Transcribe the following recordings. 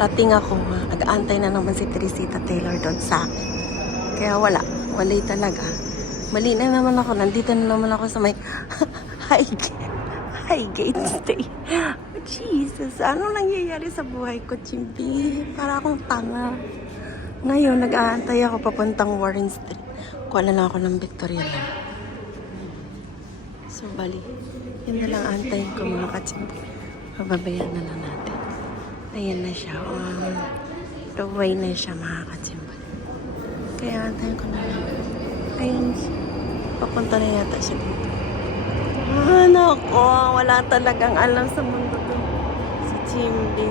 nakarating ako, nag-aantay na naman si Teresita Taylor doon sa akin. Kaya wala talaga. Mali na naman ako, nandito na naman ako sa may Highgate stay. Jesus, ano nangyayari sa buhay ko, Chimpi? Para akong tanga. Ngayon, nag-aantay ako papuntang Warren Street. Kuha na lang ako ng Victoria lang. So, bali. Yun na lang antayin ko, mga kachimpi. Pababayan na lang natin. Ayan na siya. The way na siya, mga kachimpi. Kaya antayin ko na lang. Ayun siya. Papunta na yata siya dito. Nako. Wala talagang alam sa mundo to. Si Chimpi.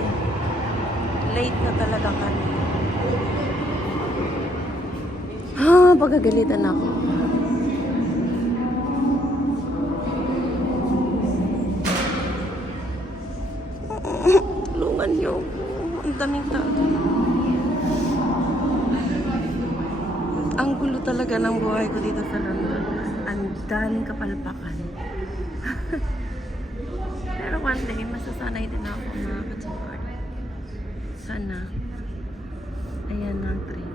Late na talaga kami. Pagkagalitan ako. Tulungan niyo ako. Ang daming tao. Ang gulo talaga ng buhay ko dito sa London. Ang daming kapalpakan. Pero one day, masasanay din ako, mga katsipar. Sana. Ayan na ang train.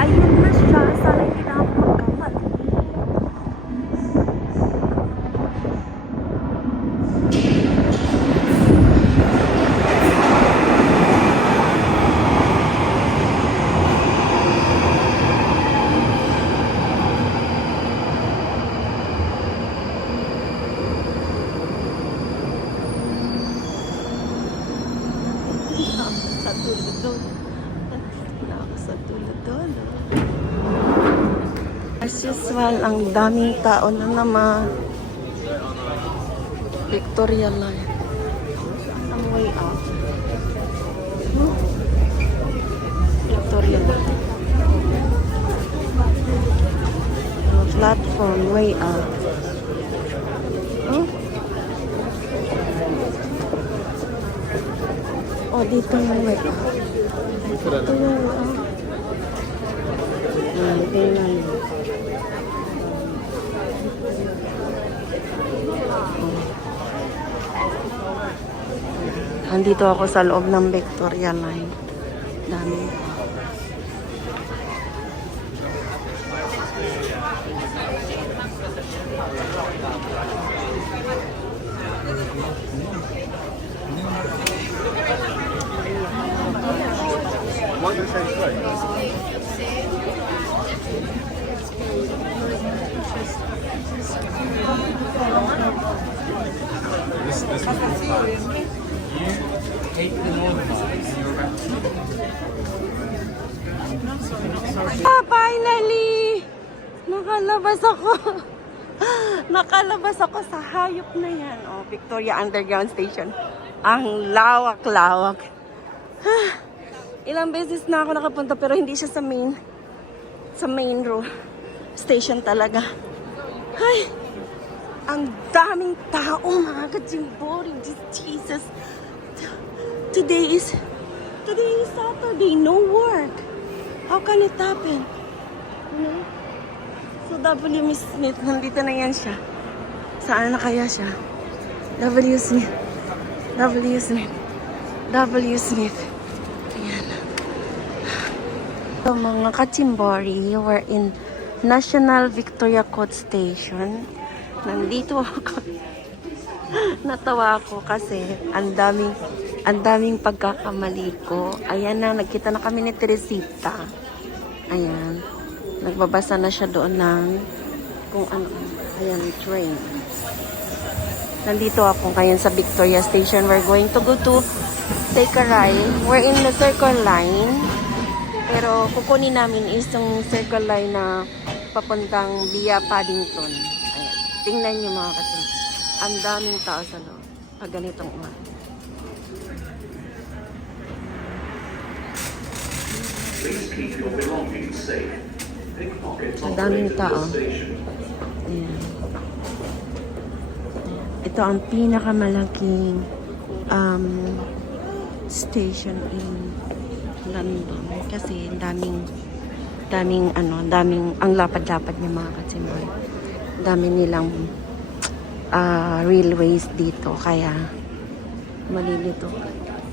Ayun na siya. Sana hindi na ako magkamali. Sa tulod. Sa tulod. As usual, ang daming tao na naman. Victoria Line. Ang way up. Victoria Line. Platform way up. Oh, dito yung way up. Ito yung way up. Tingnan mo. Andito ako sa loob ng Victoria Line. Dami. Finally! Nakalabas ako. Nakalabas ako sa hayop na yan. Oh, Victoria Underground Station. Ang lawak-lawak. Ilang beses na ako nakapunta pero hindi siya sa main row station talaga. Ay, ang daming tao, mga kajimbori. Jesus. Today is Saturday, no work. How can it happen? You know? So W. Smith, nandito na yan siya. Saan na kaya siya? W. Smith. Ayan. So mga kachimbori, we're in National Victoria Court Station. Nandito ako. Natawa ako kasi ang daming pagkakamali ko. Ayan na, nagkita na kami ni Teresita. Ayan. Nagbabasa na siya doon ng kung ano. Ayan, train. Nandito ako ngayon sa Victoria Station. We're going to go to take a ride. We're in the Circle Line. Pero kukunin namin is yung Circle Line na papuntang via Paddington. Ayan. Tingnan niyo mga kasi. Ang daming tao sa loob. Pag ganitong umaga. Ang daming tao. Ayan. Ito ang pinakamalaking station in London. Kasi daming ang lapad-lapad niya mga katsimboy. Dami nilang railways dito, kaya malilito.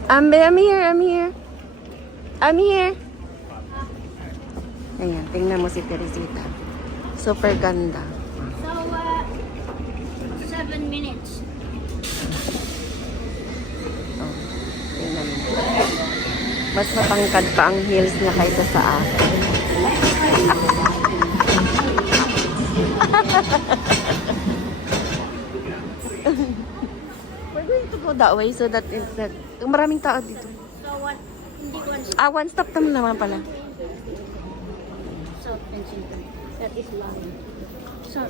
I'm here. Ayan, tingnan mo si Teresita. Super ganda. So, 7 minutes. Oh, tingnan mo. Mas matangkad pa ang heels niya kaysa sa akin. We're going to go that way so that maraming tao dito. So, what? Hindi ko One stop naman pala. South Kensington. That is long. So,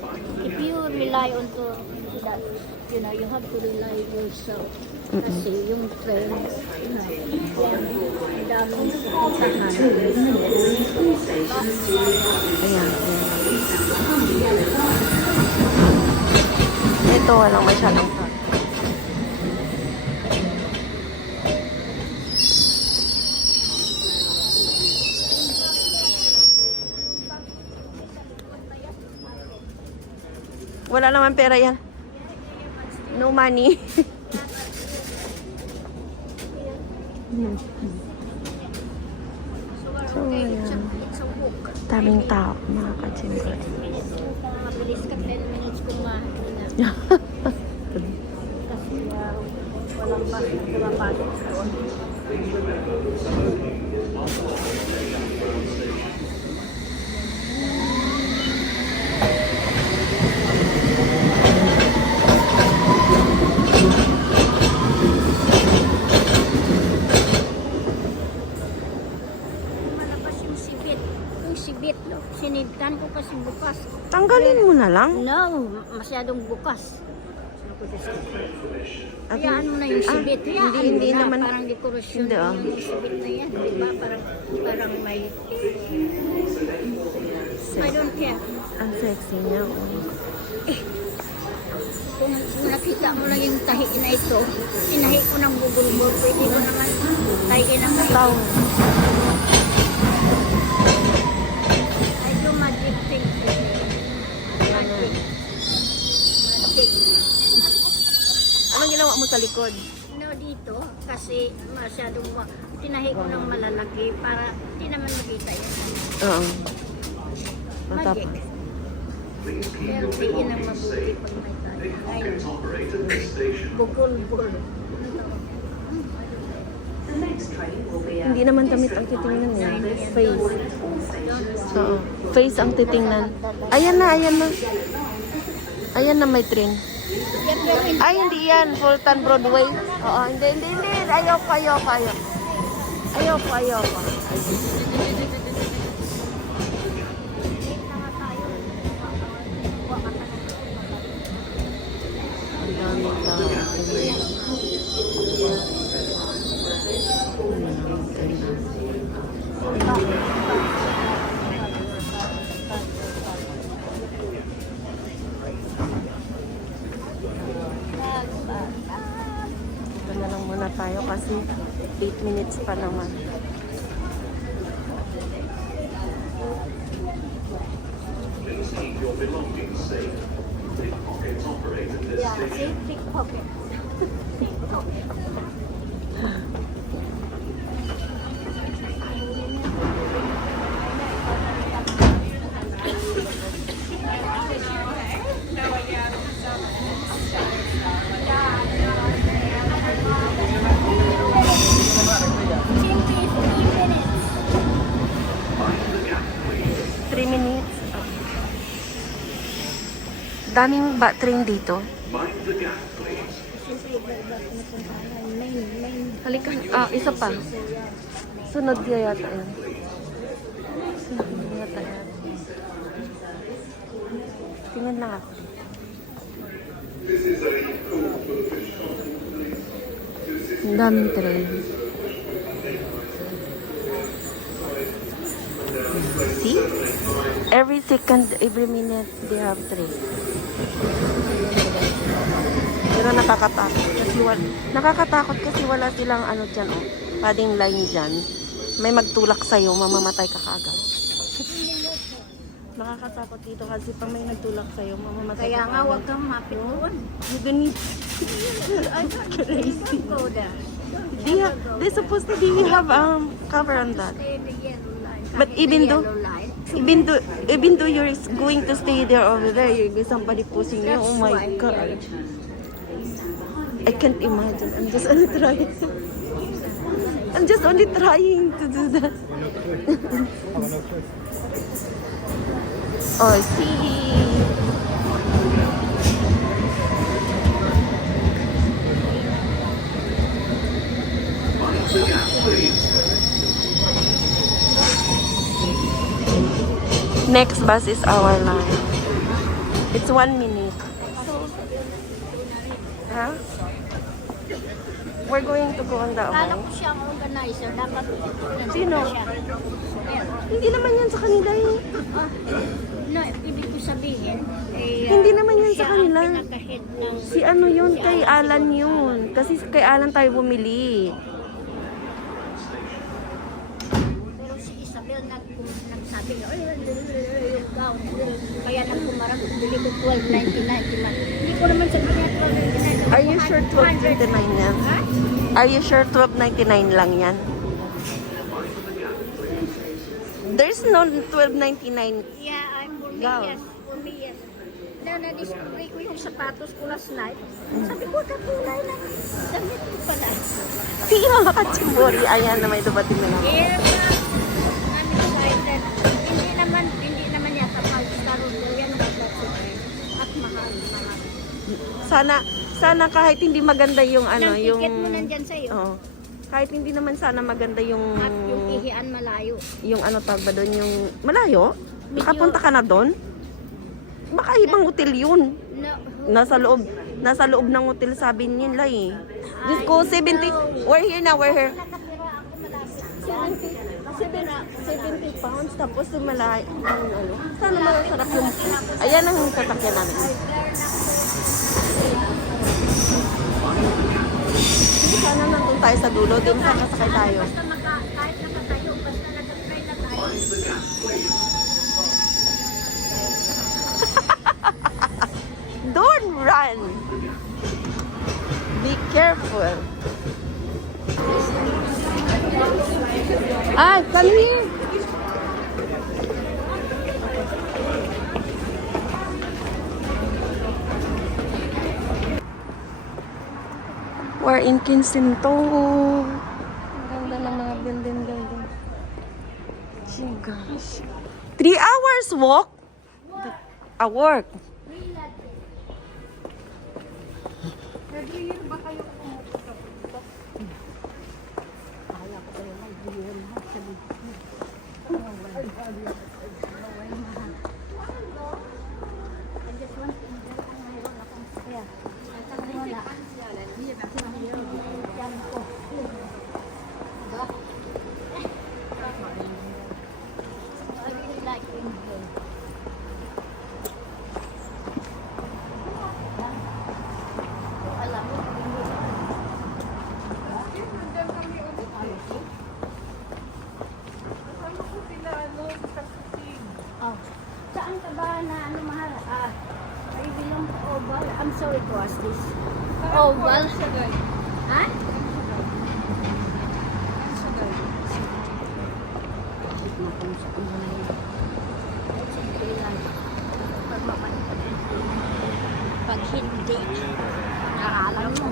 if you rely on to that, you know, you have to rely yourself. Kasi yung train, you know, ang daming puntahan. Ayan. Ito, walang masyadong tao. Wala naman pera yan. No money. So, ayan. It's a walk. Daming tao, mga ka-chimbo. Mabilis ka 10 minutes kung mahina. Kasi walang bus na pumapasok sa malakas yung sibit. Yung sibit, no? Sinidkan ko kasi bukas. Tanggalin mo na lang. No, masyadong bukas. Hayaan mo na yung sibit. Hayaan hindi mo na. naman. Parang dekorasyon Hindi, yung sibit na yan. Diba? Parang may... I don't care. Ang sexy niya. Oh. Kung nakita mo lang yung tahi na ito, tinahi ko ng bubulbol. Pwede ko naman tahiin ang Tao. I do magic things. Magic. Magic. Anong ginawa mo sa likod? No, dito, kasi masyadong tinahi ko ng malalaki para hindi naman makita yan. Oo. Magic. Pero tingin ang mabuti pag may tayo. Ngayon, bukol-bukol. Hindi naman damit ang titingnan niya. Face. Oo. Face ang titingnan. Ayan na. Ayan na may train. Ay, hindi yan. Fulton Broadway. Oo, hindi. Ayoko. Ang daming tao. Ito na lang muna tayo kasi 8 minutes pa naman. Yeah, see, pickpocket. Daming train dito. Halika. Isa pa. Sunod niya yata yan. Tingnan lang ako. Ang daming train. See? Every second, every minute, they have train. Pero nakakatakot kasi wala silang ano dyan, padding line dyan. May magtulak sa'yo, mamamatay ka kaagad. Nakakatakot dito kasi pag may nagtulak sa'yo, mamamatay Kaya ka nga, agad. huwag kang mapit doon. You don't need... I don't go there. They're supposed to be have cover on that. Stay in the yellow line. But Kahit even the though- yellow line. Even though you're going to stay there over there, you'll be somebody pushing you. Oh my That's why. God. I can't imagine. I'm just only trying. I'm just only trying to do that. Oh, see. Next bus is our line. It's 1 minute. Huh? We're going to go on that Kala way. ko siya ang organizer. Dapat nandito Sino? siya. Pero, Hindi naman yan sa kanila eh. no, ibig ko sabihin, Hindi naman yan sa siya kanila. ang pinaka-head ng... Si ano yun, kay Alan yun. Kasi kay Alan tayo bumili. Pero si Isabel nagsabi, ay, yung gown. Kaya nagkumarang, bili ko 12.99. Hindi ko naman sabi niya 12.99. Are you sure 12.99 yan? Ha? Are you sure 12.99 lang yan? There's no 12.99. Yeah, for me, Gown. yes. For me, yes. Na-display ko yung sapatos ko last night. Sabi ko, kakulay na. Damit ko pala. Sige mga kachimbori, ayan na may dumating na lang. Yes, I'm excited. Hindi naman yata 5-star hotel yan ang pagkakulay. At mahal. Sana kahit hindi maganda yung ano, Ang yung... ticket mo nandyan sa'yo. Oo. Kahit hindi naman sana maganda yung... At yung ihian malayo. Yung ano tawag ba doon, yung... Malayo? Medyo- Nakapunta ka na doon? Baka ibang hotel yun. No. Nasa loob ng hotel sabi nila eh. Diyos ko, 70... We're here na, we're here. Nakatira ako malapit. 70 pounds tapos yung malay ano. Sana masarap yung ayan ang sasakyan namin. Sana nandun tayo sa dulo din sa kasakay tayo. Basta kahit nakatayo, basta nag-try na tayo. Don't run! Be careful. Ah, come here. We're in Kensington. Ang ganda ng mga building. Oh gosh. 3 hours walk? A work. Oh. Saan ka ba na ano mahal? I belong to Oval. I'm sorry to ask this. Oval? Ha? Pag hindi, nakaalam mo.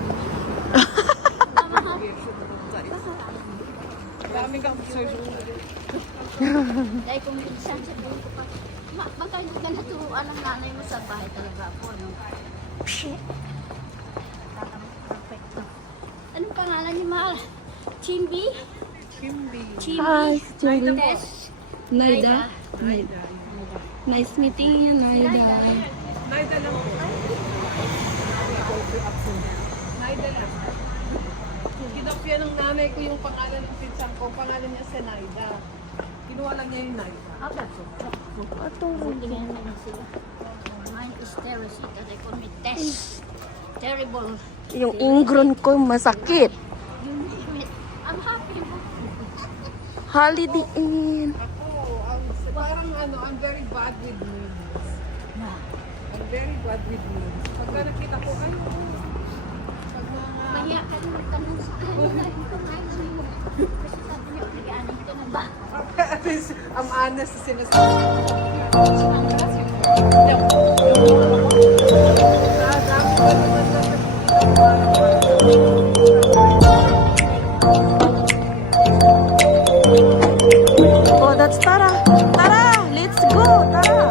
Dahil kung minsan sabihin ko pa, magkano ka naturuan ng nanay mo sa bahay talaga ako, ano? Perfecto. Anong pangalan niyo, mahal? Chimbi? Chimbi. Hi, Chimbi. Tess? Naida. Nice meeting you, Naida. Naida lang po. Naida lang. Kinopya ng nanay ko yung pangalan ng pinsan ko. Pangalan niya si Naida. Kinuha lang niya yung Naida. Ah, that's it. Tingnan naman sila. Mine is Teresita. They call me Tess. Terrible. Yung ingron ko masakit. I'm happy mo. Holiday Inn. Ako, ang Parang ano, I'm very bad with names. I'm very bad with names. Pagka nakita ko, ay, pag mga... Kaya ka rin magtanong sa akin. Ito nga yun. Kasi sabi niya, nag-aanin ka na ba? At least, I'm honest sa sinasabi. Oh, that's Tara. Tara, let's go. Tara.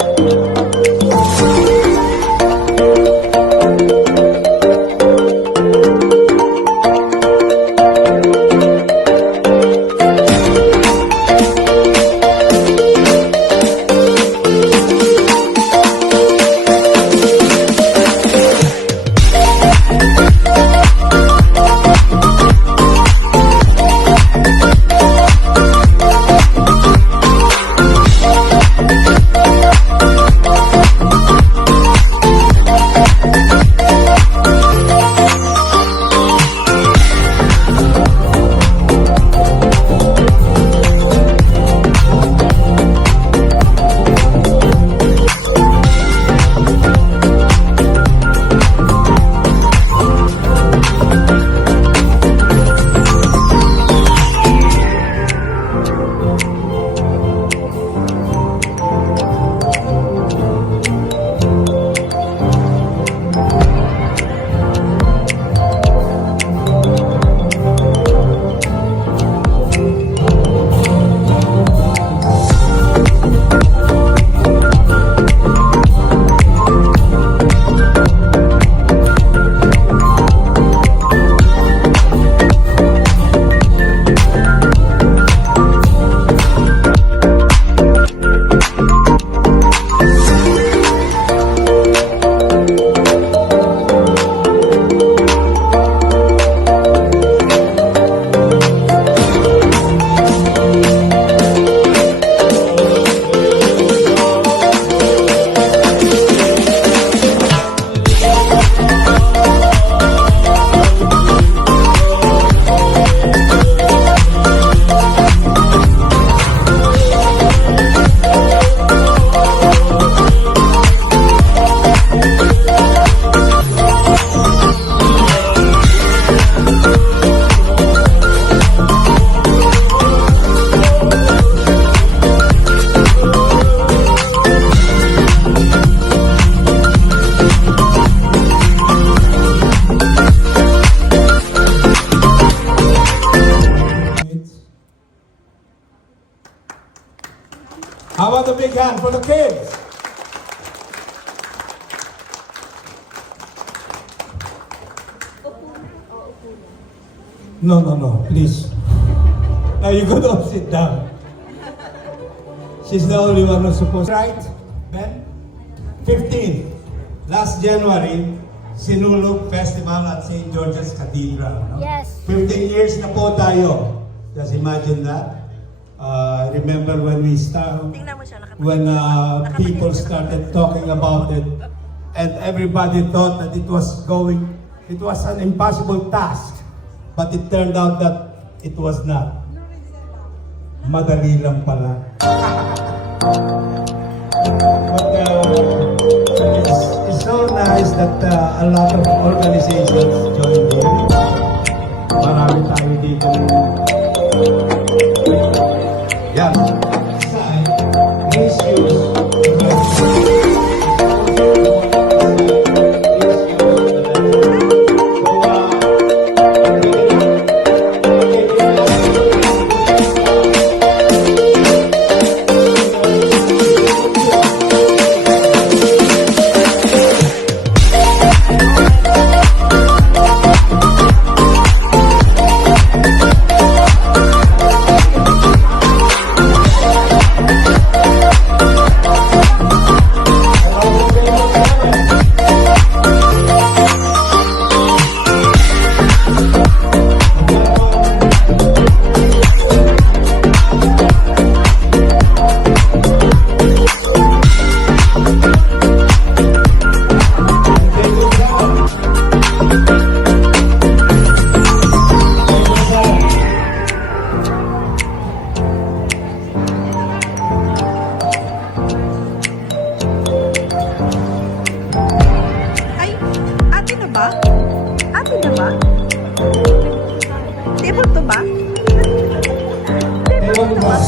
How about a big hand for the kids? No, please. Now you go to sit down. She's the only one who's supposed. Right, Ben? 15. Last January, Sinulog Festival at St. George's Cathedral. No? Yes. 15 years na po tayo. Just imagine that. Remember when we start, Tingnan mo siya, when people started talking about it, and everybody thought that it was an impossible task, but it turned out that it was not. Madali lang pala. But it's so nice that a lot of organizations joined in. Marami tayo dito. Yan. Please use. Table to ba? Ewan ko ba?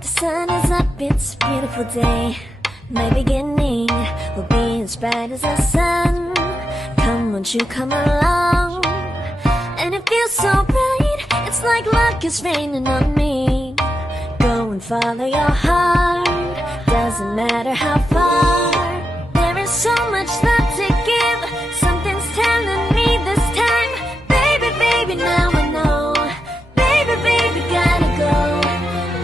The sun is up, it's a beautiful day. My beginning will be as bright as the sun. Come, won't you come along? And it feels so bright, it's like luck is raining on me. Go and follow your heart, doesn't matter how far. There is so much love to give, something's telling me this time. Baby, baby, now I know. Baby, baby, gotta go.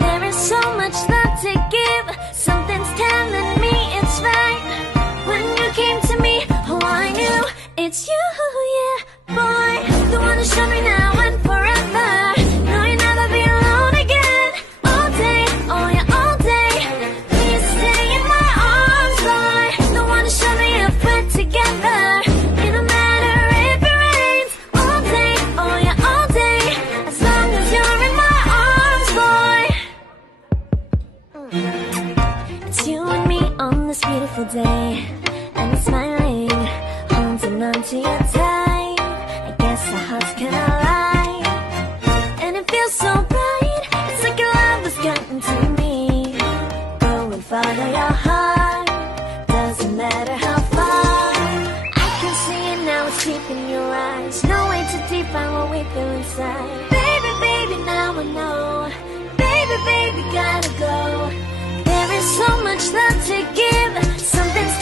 There is so much love to give, something's telling me it's right. When you came to me, oh I knew it's you, yeah, boy. The one to show me now and forever. No, you'll never be alone again. All day, oh yeah, all day. Please stay in my arms, boy. The one to show me if we're together. It don't matter if it rains. All day, oh yeah, all day. As long as you're in my arms, boy. It's you and me on this beautiful day, and it's smiling, holding on to your tight. I guess our hearts can align, and it feels so bright. It's like your love has gotten to me. Go and follow your heart, doesn't matter how far. I can see it now, it's deep in your eyes. No way too deep, I what we feel inside. Baby, baby, now I know. Baby, baby, gotta go. There is so much love to give, something's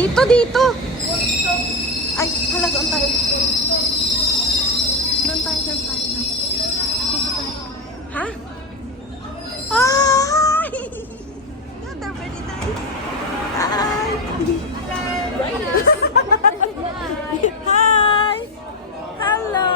Dito, dito. Ay, hala, doon tayo. Doon tayo. Dito tayo. Ha? Ay! Yeah, they're very nice. Hi! Hi! Hello!